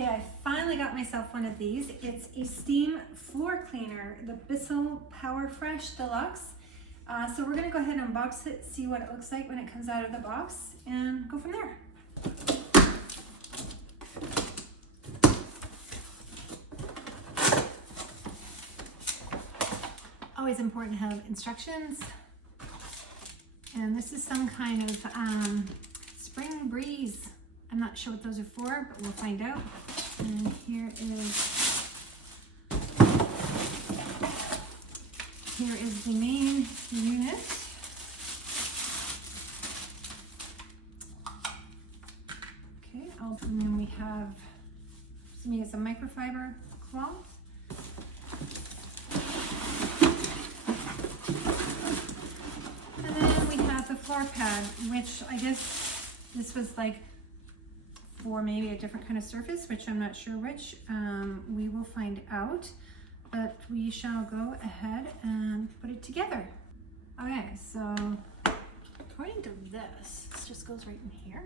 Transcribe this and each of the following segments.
Okay, I finally got myself one of these. It's a steam floor cleaner, the Bissell Power Fresh Deluxe. So we're gonna go ahead and unbox it, see what it looks like when it comes out of the box, and go from there. Always important to have instructions. And this is some kind of spring breeze. I'm not sure what those are for, but we'll find out. And here is the main unit. Okay, and then we have, to me it's a microfiber cloth. And then we have the floor pad, which I guess this was like for maybe a different kind of surface, which I'm not sure which. We will find out, but we shall go ahead and put it together. Okay, so according to this just goes right in here.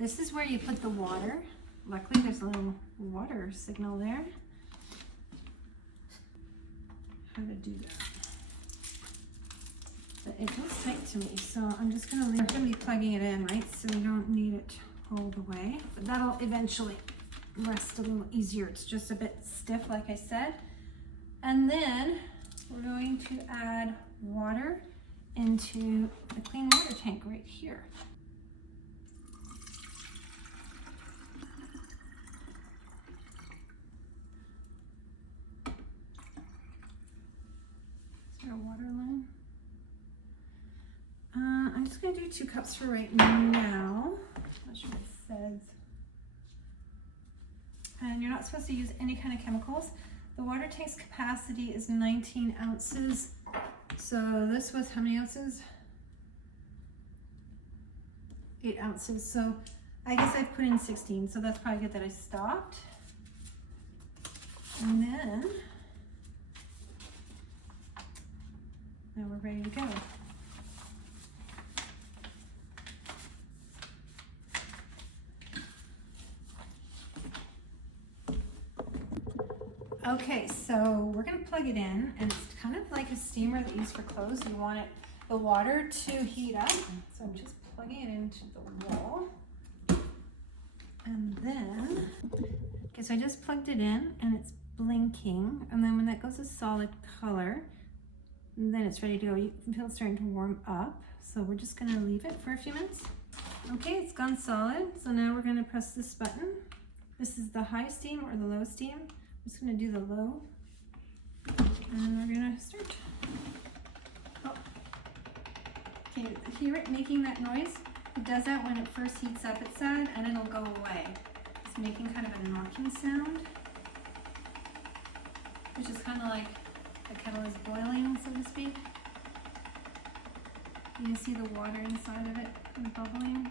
This is where you put the water. Luckily there's a little water signal there. How to do that. But it feels tight to me, so I'm just gonna leave. I'm gonna be plugging it in, right? So we don't need it all the way, but that'll eventually rest a little easier. It's just a bit stiff, like I said. And then we're going to add water into the clean water tank right here. Is there a water line? I'm just gonna do 2 cups for right now. Not sure what it says. And you're not supposed to use any kind of chemicals. The water tank's capacity is 19 ounces. So this was how many ounces? 8 ounces. So I guess I've put in 16. So that's probably good that I stopped. And then, now we're ready to go. Okay, so we're gonna plug it in, and it's kind of like a steamer that you use for clothes. You want the water to heat up. So I'm just plugging it into the wall. And then, okay, so I just plugged it in and it's blinking. And then when that goes a solid color, then it's ready to go. You can feel it starting to warm up. So we're just gonna leave it for a few minutes. Okay, it's gone solid. So now we're gonna press this button. This is the high steam or the low steam. I'm just gonna do the low, and we're gonna start. Oh. Can you hear it making that noise? It does that when it first heats up, it said, and it'll go away. It's making kind of a knocking sound, which is kind of like the kettle is boiling, so to speak. You can see the water inside of it kind of bubbling.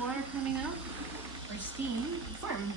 Water coming out, or steam, warm.